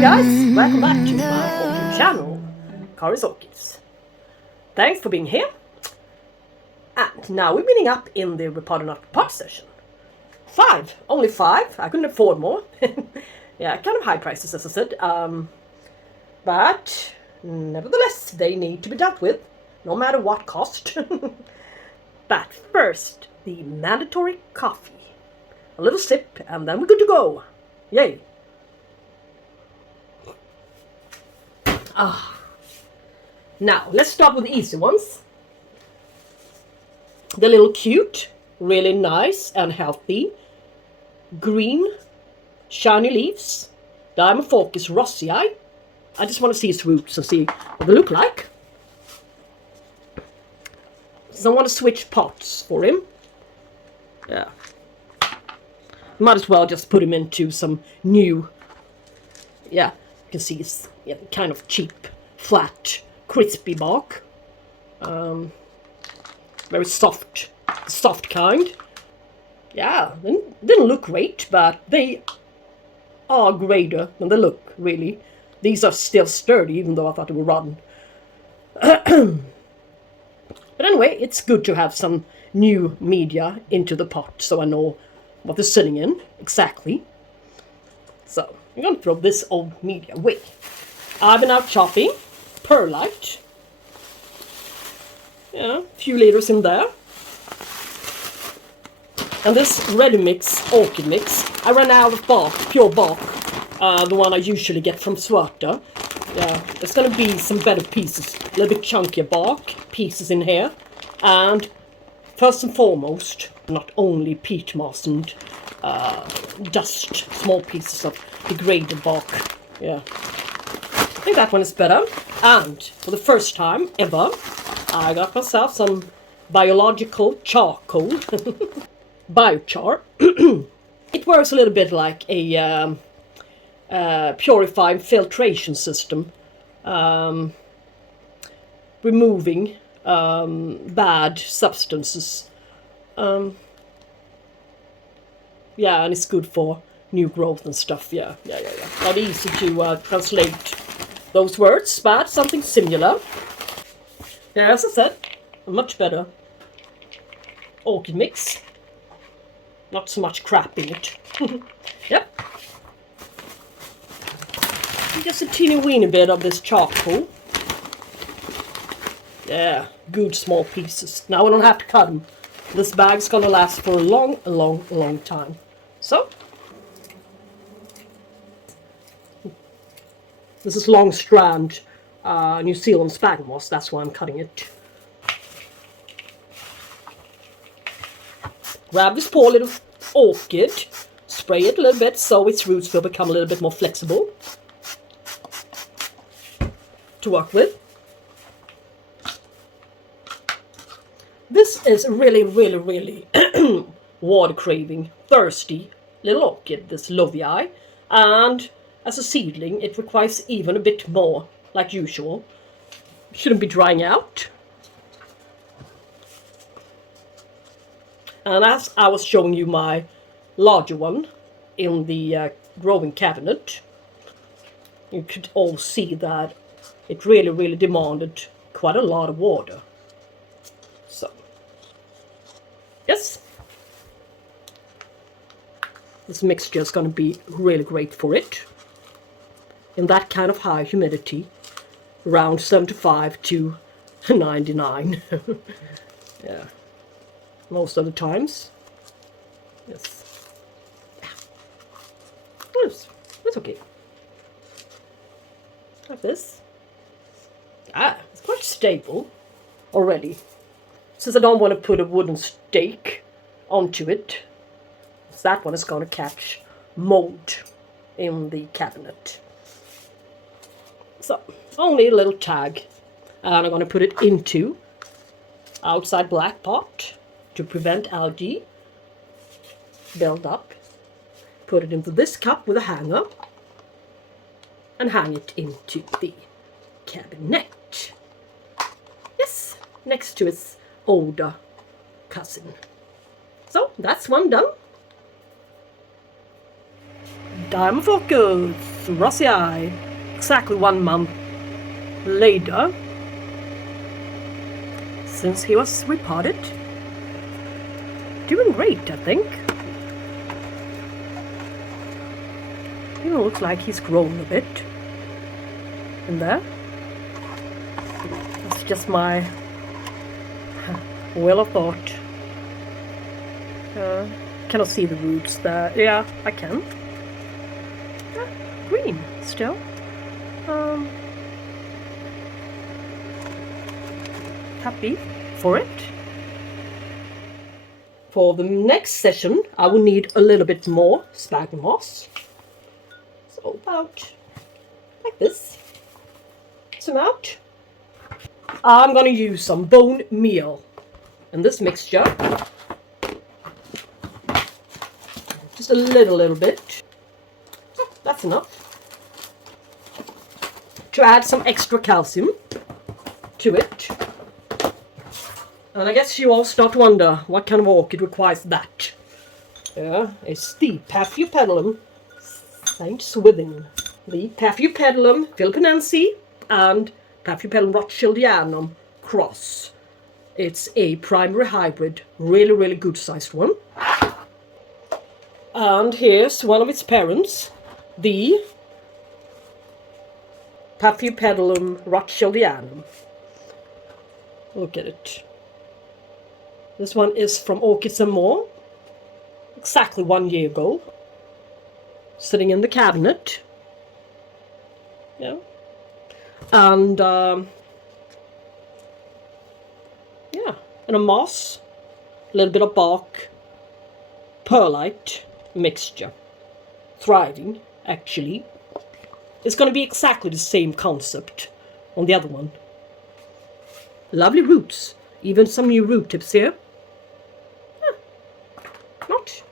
Hi guys, welcome back to my YouTube channel, Karins Orchids. Thanks for being here. And now we're meeting up in the Repotting Not Pot session. Only five, I couldn't afford more. Yeah, kind of high prices as I said. But nevertheless, they need to be dealt with, no matter what cost. But first, the mandatory coffee. A little sip and then we're good to go. Yay. Now, let's start with the easy ones. The little cute, really nice and healthy green, shiny leaves. Dimorphorchis Rossii. I just want to see its roots and see what they look like. So I want to switch pots for him. Yeah. Might as well just put him into some new, yeah, you can see it's kind of cheap, flat, crispy bark. Very soft kind. Yeah, they didn't look great, but they are greater than they look, really. These are still sturdy, even though I thought they were rotten. But anyway, it's good to have some new media into the pot, so I know what they're sitting in, exactly. So, I'm going to throw this old media away. I've been out chopping, perlite. Yeah, a few liters in there. And this ready mix, orchid mix, I ran out of bark, pure bark. The one I usually get from Swithin. Yeah, there's going to be some better pieces, a little bit chunkier bark pieces in here. And first and foremost, not only peat moss and dust, small pieces of degraded bark. Yeah, I think that one is better. And for the first time ever, I got myself some biological charcoal, biochar. It works a little bit like a purifying filtration system, removing bad substances. Yeah, and it's good for new growth and stuff. Yeah. Not easy to translate those words, but something similar. Yeah, as I said, a much better orchid mix. Not so much crap in it. Yep. Just a teeny weeny bit of this charcoal. Yeah, good small pieces. Now we don't have to cut them. This bag's gonna last for a long time. So, this is long strand New Zealand spag moss. That's why I'm cutting it. Grab this poor little orchid, spray it a little bit so its roots will become a little bit more flexible to work with. This is really water craving, thirsty little orchid, this Lowii, and as a seedling it requires even a bit more, like usual. Shouldn't be drying out. And as I was showing you my larger one in the growing cabinet, you could all see that it really demanded quite a lot of water. So, yes, this mixture is going to be really great for it. In that kind of high humidity, around 75 to 99. Yeah, most of the times. Yes. Yeah. That's okay. Like this. It's quite stable already. Since I don't want to put a wooden stake onto it, so that one is going to catch mold in the cabinet. So, only a little tag. And I'm going to put it into outside black pot to prevent algae build up. Put it into this cup with a hanger and hang it into the cabinet. Yes, next to its older cousin. So, that's one done. Dimorphorchis. Rossii. Exactly 1 month later since he was repotted. Doing great, I think. Even looks like he's grown a bit in there. That's just my wheel of thought. Cannot see the roots there. Yeah, I can. Green still. Happy for it. For the next session, I will need a little bit more sphagnum moss. So about like this. Some out. I'm gonna use some bone meal in this mixture. Just a little bit. That's enough. To add some extra calcium to it. And I guess you all start to wonder what kind of orchid requires that. Yeah, it's the Paphiopedilum St. Swithin. The Paphiopedilum philippinense and Paphiopedilum rothschildianum cross. It's a primary hybrid, really good sized one. And here's one of its parents, the Paphiopedilum rothschildianum. Look at it. This one is from Orchids and More, exactly 1 year ago. Sitting in the cabinet. Yeah. And, yeah, and a moss, a little bit of bark, perlite mixture. Thriving, actually. It's going to be exactly the same concept on the other one. Lovely roots. Even some new root tips here. Not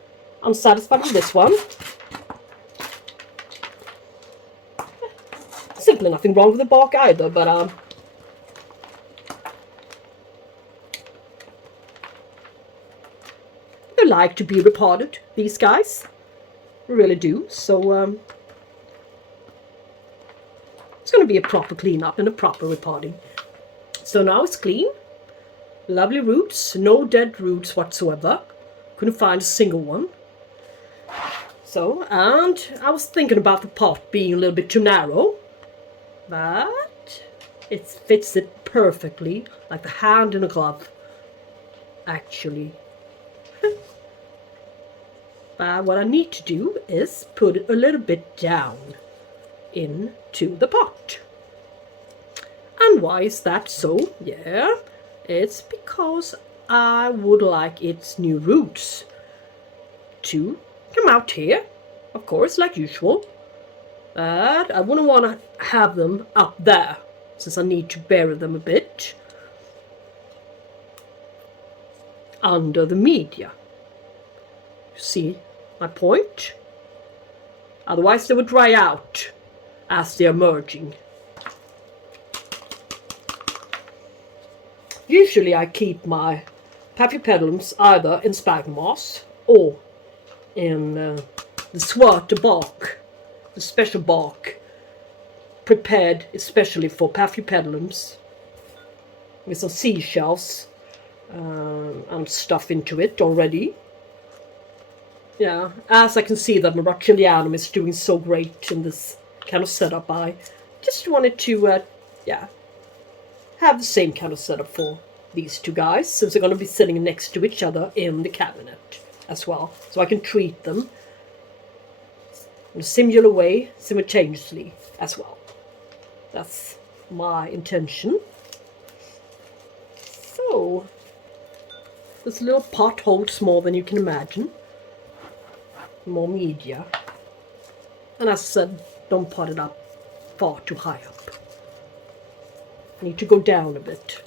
unsatisfied with this one. Simply nothing wrong with the bark either, but they like to be repotted, these guys. Really do. So it's going to be a proper cleanup and a proper repotting. So now it's clean. Lovely roots, no dead roots whatsoever. Couldn't find a single one. So, and I was thinking about the pot being a little bit too narrow. But it fits it perfectly, like the hand in a glove. Actually. But what I need to do is put it a little bit down into the pot. And why is that so? Yeah, it's because I would like its new roots to come out here, of course, like usual. But I wouldn't want to have them up there, since I need to bury them a bit under the media. You see my point? Otherwise they would dry out as they are merging. Usually I keep my Paphiopedilums either in sphagnum moss or in the swart bark, the special bark prepared especially for Paphiopedilums, with some seashells and stuff into it already. Yeah, as I can see that my Rothschildianum is doing so great in this kind of setup, I just wanted to yeah, have the same kind of setup for these two guys, since they're going to be sitting next to each other in the cabinet as well, so I can treat them in a similar way simultaneously as well. That's my intention. So this little pot holds more than you can imagine. More media, and as I said, don't pot it up far too high up. Need to go down a bit.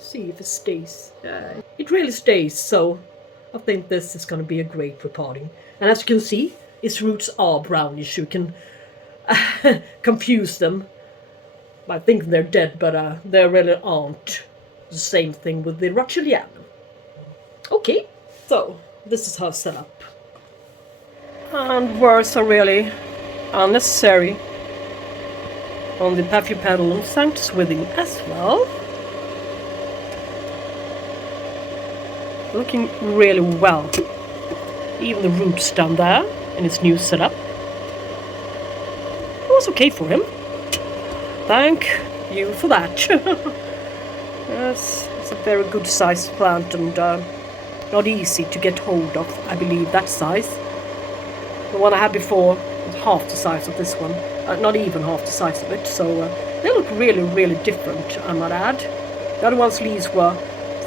See if it stays. It really stays, so I think this is going to be a great repotting. And as you can see, its roots are brownish. You can confuse them by thinking they're dead, but they really aren't. The same thing with the Rothschildianum. Okay, so this is her setup. And words are really unnecessary on the Paphiopedilum Swithin as well. Looking really well. Even the roots down there in its new setup. It was okay for him. Thank you for that. Yes, it's a very good sized plant and not easy to get hold of, I believe, that size. The one I had before was half the size of this one. Not even half the size of it, so they look really, really different, I might add. The other one's leaves were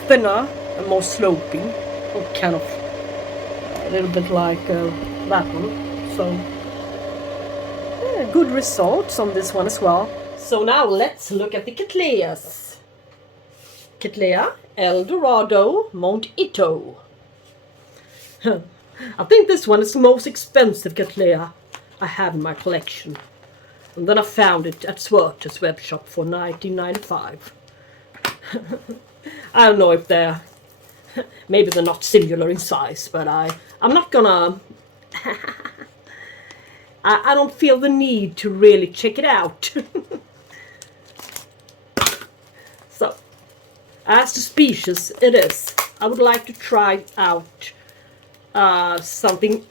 thinner and more sloping, or kind of a little bit like that one. So, yeah, good results on this one as well. So now let's look at the Cattleyas. Cattleya, Eldorado, Mount Ito. I think this one is the most expensive Cattleya I have in my collection. And then I found it at Swithin's web shop for $19.95. I don't know if they're... Maybe they're not similar in size, but I'm not gonna... I don't feel the need to really check it out. So, as to species it is, I would like to try out something...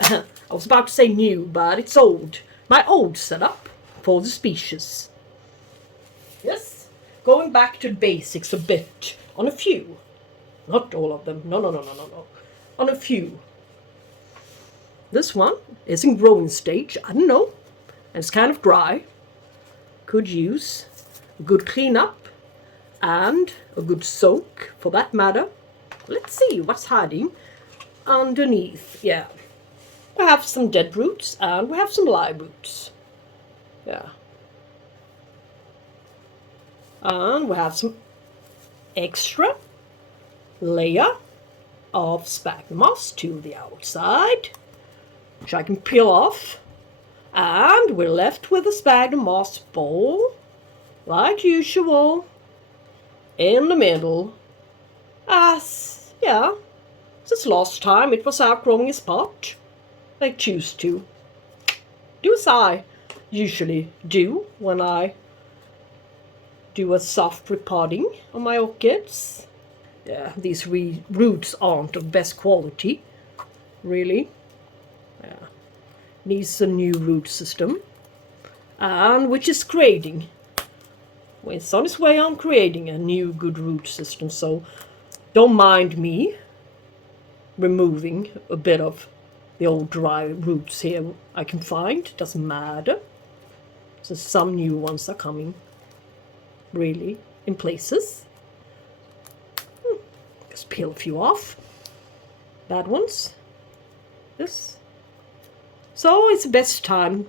I was about to say new, but it's old. My old setup for the species. Yes, going back to the basics a bit on a few. Not all of them. No. On a few. This one is in growing stage. I don't know. And it's kind of dry. Could use a good cleanup and a good soak for that matter. Let's see what's hiding underneath. Yeah. We have some dead roots and we have some live roots. Yeah. And we have some extra layer of sphagnum moss to the outside, which I can peel off. And we're left with a sphagnum moss ball, like usual, in the middle. As, yeah, since last time it was outgrowing its pot. I choose to do as I usually do when I do a soft repotting on my orchids. Yeah, these roots aren't of best quality, really. Yeah, needs a new root system, and which is creating. Well, it's on its way on creating a new good root system, so don't mind me removing a bit of the old dry roots here I can find. Doesn't matter. So some new ones are coming, really, in places. Just peel a few off. Bad ones. This. So it's the best time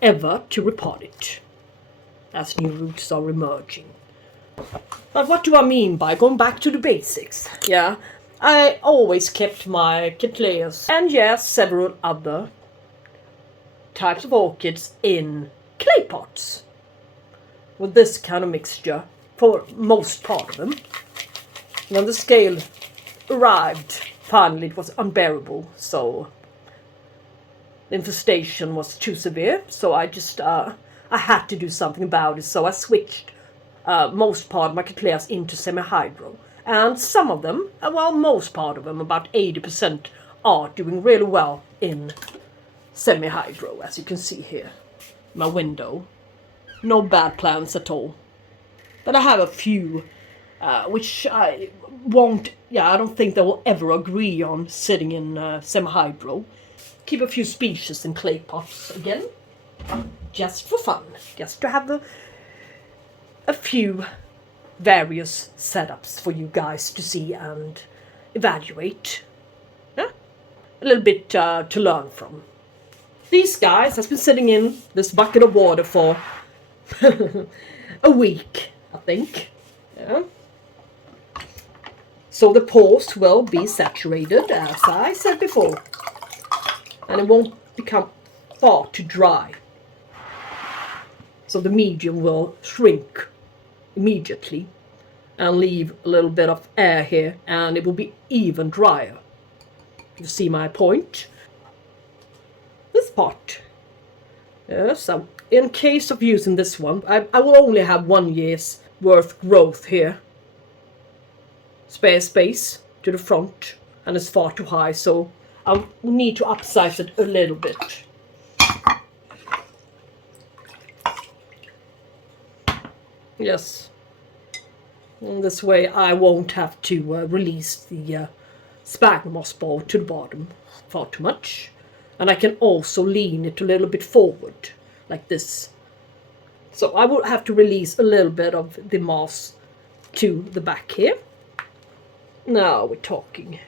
ever to repot it, as new roots are emerging. But what do I mean by going back to the basics? Yeah, I always kept my Cattleyas and yes, several other types of orchids in clay pots with this kind of mixture for most part of them. When the scale arrived, finally it was unbearable, so the infestation was too severe, so I just I had to do something about it, so I switched most part of my Cattleyas into semi-hydro. And some of them, well, most part of them, about 80%, are doing really well in semi-hydro, as you can see here. My window. No bad plants at all. But I have a few, which I won't, I don't think they will ever agree on sitting in semi-hydro. Keep a few species in clay pots again, just for fun, just to have a few various setups for you guys to see and evaluate. Yeah? A little bit to learn from. These guys has been sitting in this bucket of water for a week, I think. Yeah. So the pores will be saturated, as I said before, and it won't become far too dry. So the medium will shrink immediately and leave a little bit of air here, and it will be even drier. You see my point? This pot Yes, so in case of using this one, I will only have 1 year's worth growth here. Spare space to the front, and it's far too high, so I'll need to upsize it a little bit. Yes. And this way I won't have to release the sphagnum moss ball to the bottom far too much. And I can also lean it a little bit forward, like this. So I will have to release a little bit of the moss to the back here. Now we're talking.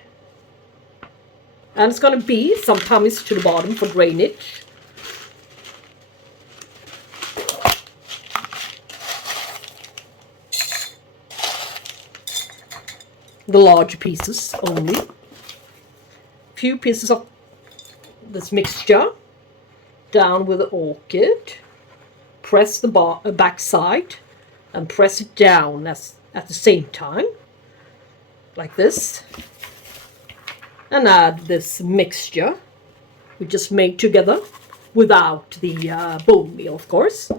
And it's going to be some tummies to the bottom for drainage. The larger pieces only. Few pieces of this mixture down with the orchid. Press the back side and press it down at the same time, like this. And add this mixture we just made together without the bone meal, of course.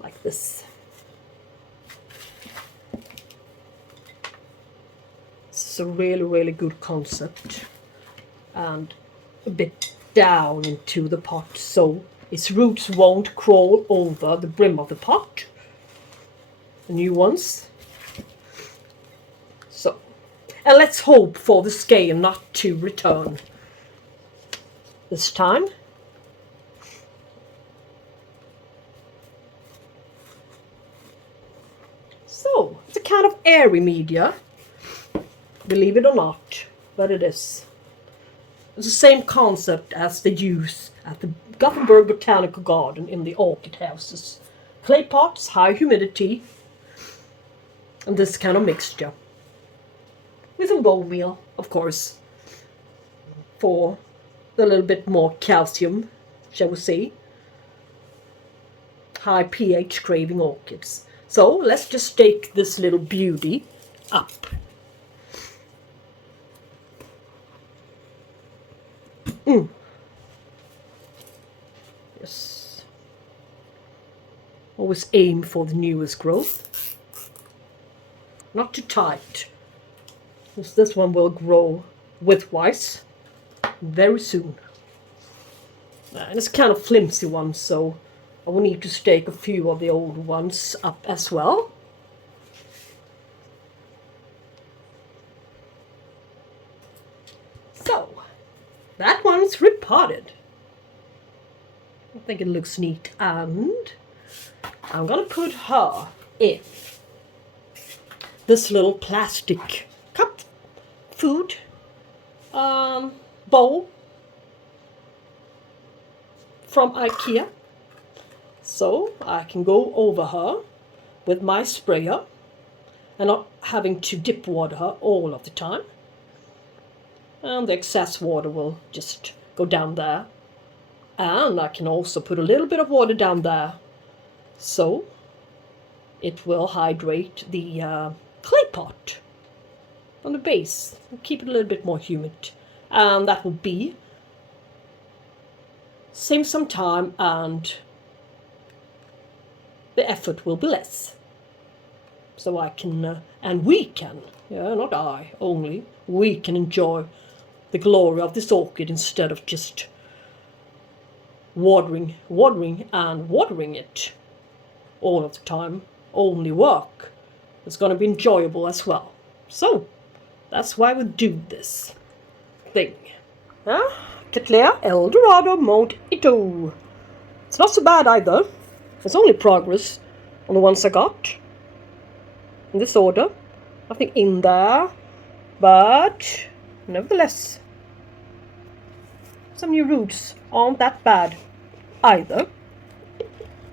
Like this. It's a really, really good concept. And a bit down into the pot so its roots won't crawl over the brim of the pot. The new ones. So, and let's hope for the scale not to return this time. So, it's a kind of airy media, believe it or not, but it is. It's the same concept as they use at the Gothenburg Botanical Garden in the orchid houses. Clay pots, high humidity, and this kind of mixture. With some bone meal, of course, for a little bit more calcium, shall we say. High pH craving orchids. So let's just take this little beauty up. Yes. Always aim for the newest growth. Not too tight, because this one will grow widthwise very soon. And it's kind of flimsy one, so I will need to stake a few of the old ones up as well. So, that one's repotted. I think it looks neat, and I'm gonna put her in this little plastic cup food bowl from IKEA. So I can go over her with my sprayer and not having to dip water her all of the time. And the excess water will just go down there. And I can also put a little bit of water down there, so it will hydrate the clay pot on the base and keep it a little bit more humid. And that will be save some time, and the effort will be less. So I can, and we can, not I only, we can enjoy the glory of this orchid instead of just watering it all of the time. Only work. It's going to be enjoyable as well. So that's why we do this thing. Cattleya Eldorado Mode Ito. It's not so bad either. It's only progress on the ones I got in this order. Nothing in there, but nevertheless, some new roots aren't that bad either.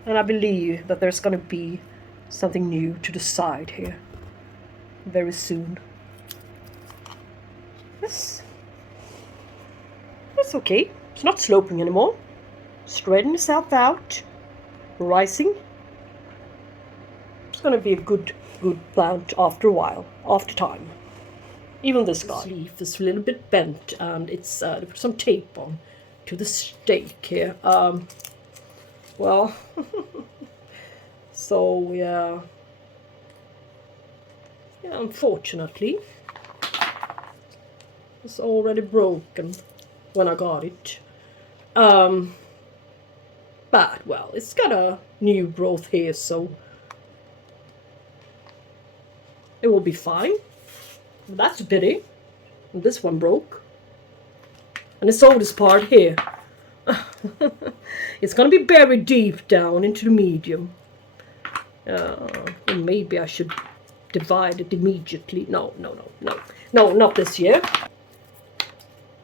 And I believe that there's going to be something new to the side here very soon. Yes, that's okay. It's not sloping anymore. Straightening itself out, rising It's gonna be a good plant after a while, after time. Even this guy. This leaf is a little bit bent, and it's they put some tape on to the stake here. Well, so yeah, unfortunately, it's already broken when I got it. But well, it's got a new growth here, so it will be fine. That's a pity. And this one broke. And this oldest part here. It's gonna be buried deep down into the medium. And maybe I should divide it immediately. No, not this year.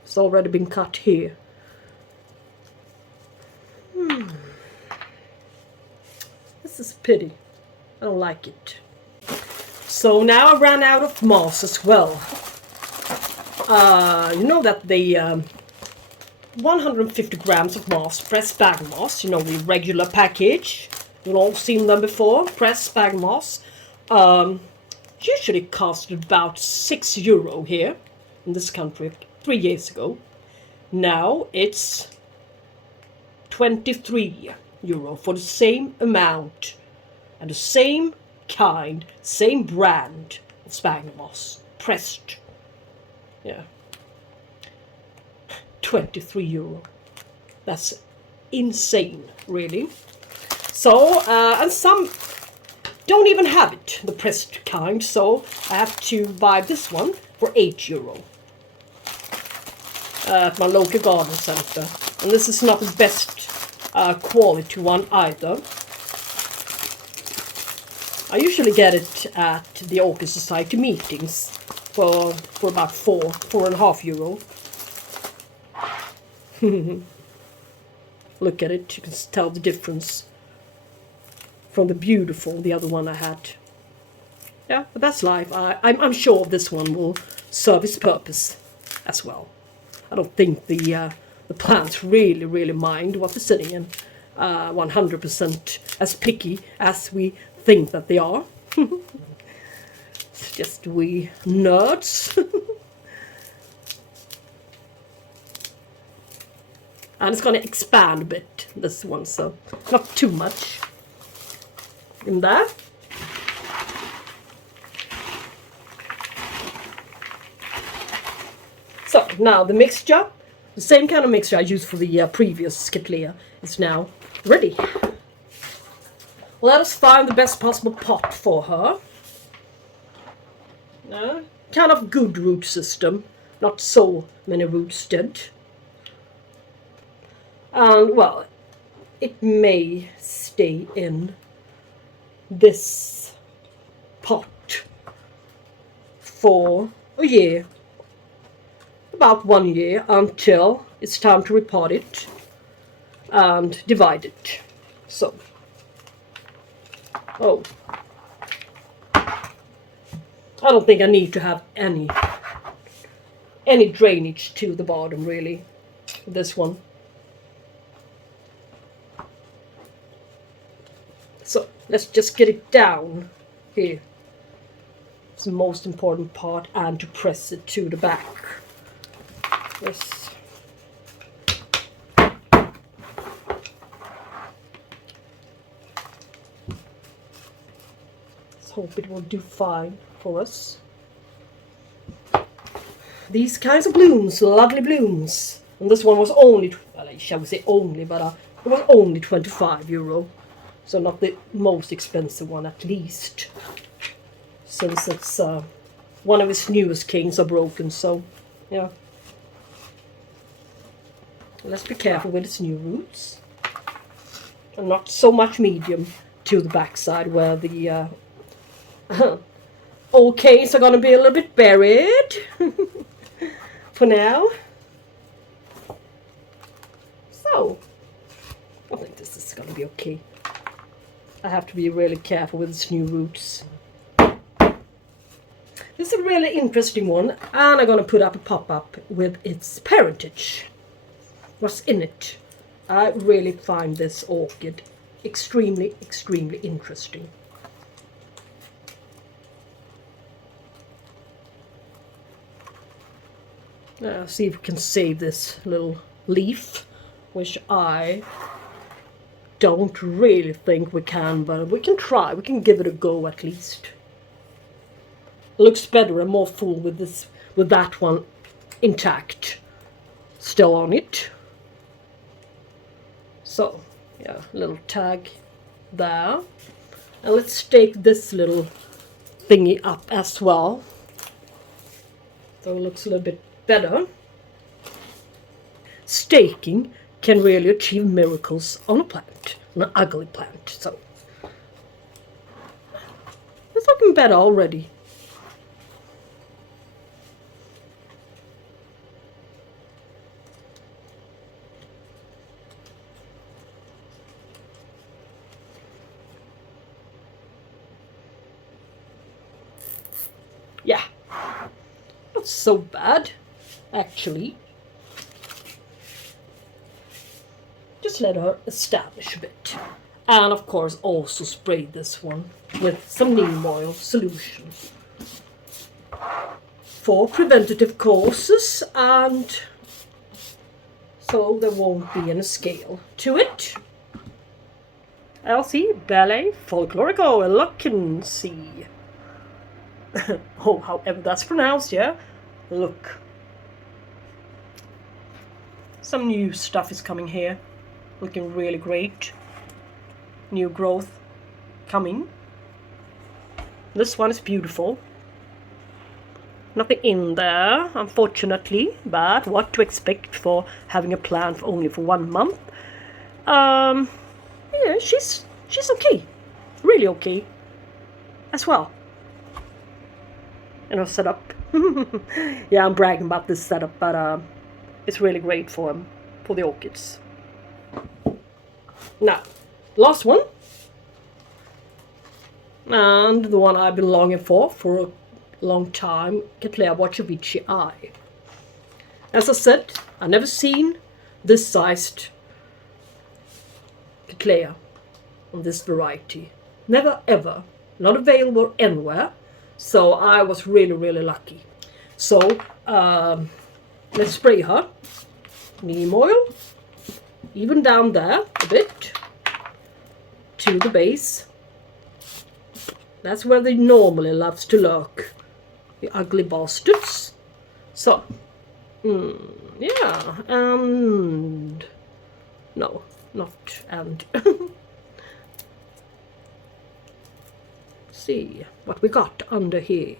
It's already been cut here. This is a pity. I don't like it. So now I ran out of moss as well. You know that the 150 grams of moss, pressed bag moss, you know, the regular package. You've all seen them before, pressed bag moss. Usually costed about €6 here in this country 3 years ago. Now it's €23 for the same amount and the same kind, same brand of sphagnum moss, pressed. Yeah, €23. That's insane, really. So, and some don't even have it, the pressed kind, so I have to buy this one for €8 at my local garden center. And this is not the best quality one either. I usually get it at the Orchid Society meetings for about €4.50. Look at it, you can tell the difference from the other one I had. Yeah, but that's life. I'm sure this one will serve its purpose as well. I don't think the plants really mind what they're sitting in. 100% as picky as we think that they are. It's just we nerds. And it's going to expand a bit, this one, so not too much in there. So now the mixture, the same kind of mixture I used for the previous Cattleya, is now ready. Let us find the best possible pot for her. Kind of good root system, not so many roots dead. And well, it may stay in this pot for a year, about 1 year, until it's time to repot it and divide it. So, I don't think I need to have any drainage to the bottom, really, this one. So let's just get it down here. It's the most important part, and to press it to the back. Yes. Let's hope it will do fine for us. These kinds of blooms, lovely blooms. And this one was only, well, I shall say only, but it was only €25. So not the most expensive one, at least. Since it's one of his newest kings are broken, so yeah. Let's be careful with its new roots. And not so much medium to the backside where the old canes are going to be a little bit buried. For now. So, I think this is going to be okay. I have to be really careful with its new roots. This is a really interesting one, and I'm going to put up a pop-up with its parentage. What's in it? I really find this orchid extremely interesting. See if we can save this little leaf, which I don't really think we can, but we can try. We can give it a go at least. It looks better and more full with this, with that one intact, still on it. So yeah, little tag there, and let's stake this little thingy up as well, so it looks a little bit better. Staking can really achieve miracles on a plant, on an ugly plant. So it's looking better already. Yeah, not so bad, actually. Just let her establish a bit. And of course also spray this one with some neem oil solution for preventative causes, and so there won't be any scale to it. Elsie, Ballet, Folklorico, Eloquence. Oh, however that's pronounced, yeah? Look. Some new stuff is coming here. Looking really great. New growth coming. This one is beautiful. Nothing in there, unfortunately, but what to expect for having a plant only for 1 month. Yeah, she's okay. Really okay. As well. And her setup. Yeah, I'm bragging about this setup, but it's really great for the orchids. Now, last one, and the one I've been longing for a long time, Cattleya Warscewiczii. As I said, I've never seen this sized Cattleya on this variety. Never ever. Not available anywhere. So I was really lucky. So let's spray her. Neem oil. Even down there a bit to the base. That's where they normally loves to lurk, the ugly bastards. So yeah, and no, not and. See what we got under here.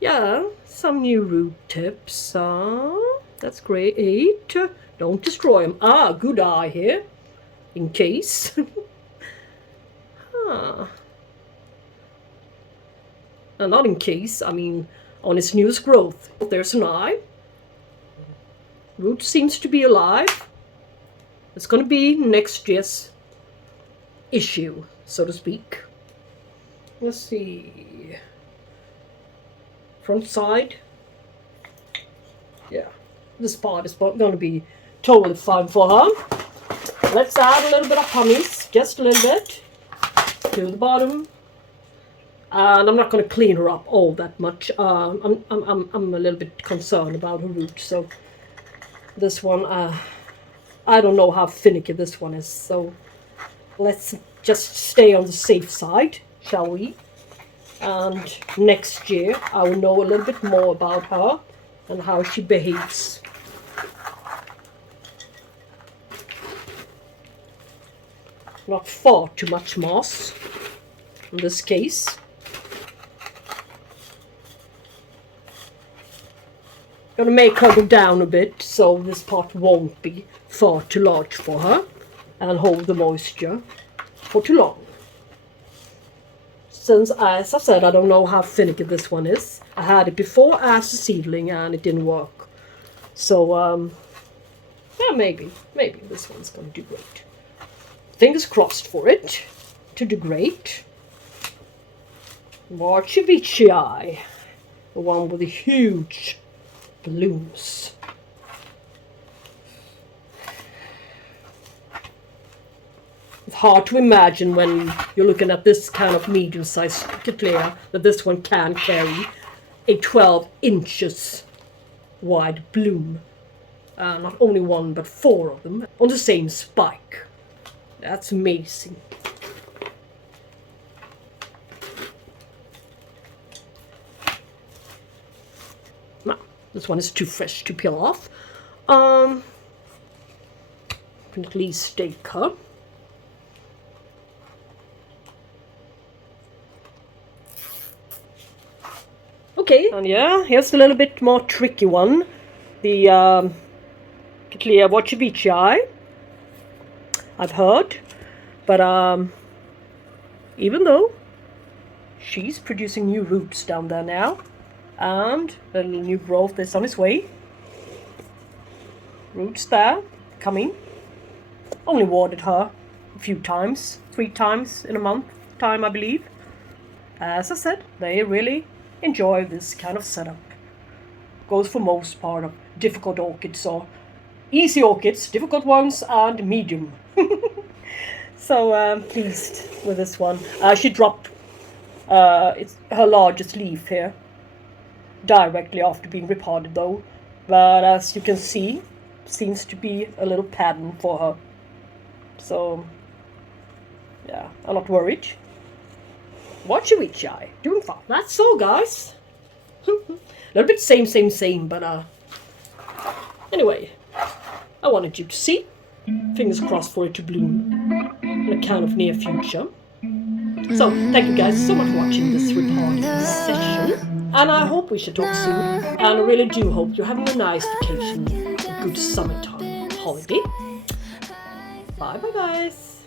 Yeah, some new root tips. That's great. Don't destroy them. Ah, good eye here, in case. Not in case, I mean on its newest growth. There's an eye. Root seems to be alive. It's going to be next year's issue, so to speak. Let's see. Front side. Yeah, this part is going to be totally fine for her. Let's add a little bit of pumice, just a little bit, to the bottom. And I'm not going to clean her up all that much. I'm a little bit concerned about her roots. So this one, I don't know how finicky this one is. So let's just stay on the safe side, shall we? And next year I will know a little bit more about her and how she behaves. Not far too much moss in this case. Gonna make her go down a bit so this pot won't be far too large for her and hold the moisture for too long. Since, as I said, I don't know how finicky this one is. I had it before as a seedling and it didn't work. So, yeah, maybe this one's gonna do great. Fingers crossed for it to do great. Warscewiczii, the one with the huge blooms. It's hard to imagine when you're looking at this kind of medium-sized Cattleya that this one can carry a 12 inches wide bloom. Not only one, but 4 of them on the same spike. That's amazing. No, this one is too fresh to peel off. Can at least stake her. Okay, and yeah, here's a little bit more tricky one. The Cattleya Warscewiczii, I've heard, but even though she's producing new roots down there now, and a little new growth is on its way. Roots there, coming. Only watered her a few times, 3 times in a month time, I believe. As I said, they really enjoy this kind of setup. Goes for most part of difficult orchids, or easy orchids, difficult ones, and medium. So pleased with this one. She dropped it's her largest leaf here directly after being repotted though, but as you can see, seems to be a little pattern for her. So yeah, I'm not worried. Warscewiczii, doing fine. That's all, guys. A little bit same, but anyway, I wanted you to see. Fingers crossed for it to bloom in a kind of near future. So, thank you guys so much for watching this repotting session. And I hope we should talk soon. And I really do hope you're having a nice vacation, a good summertime holiday. Bye bye, guys.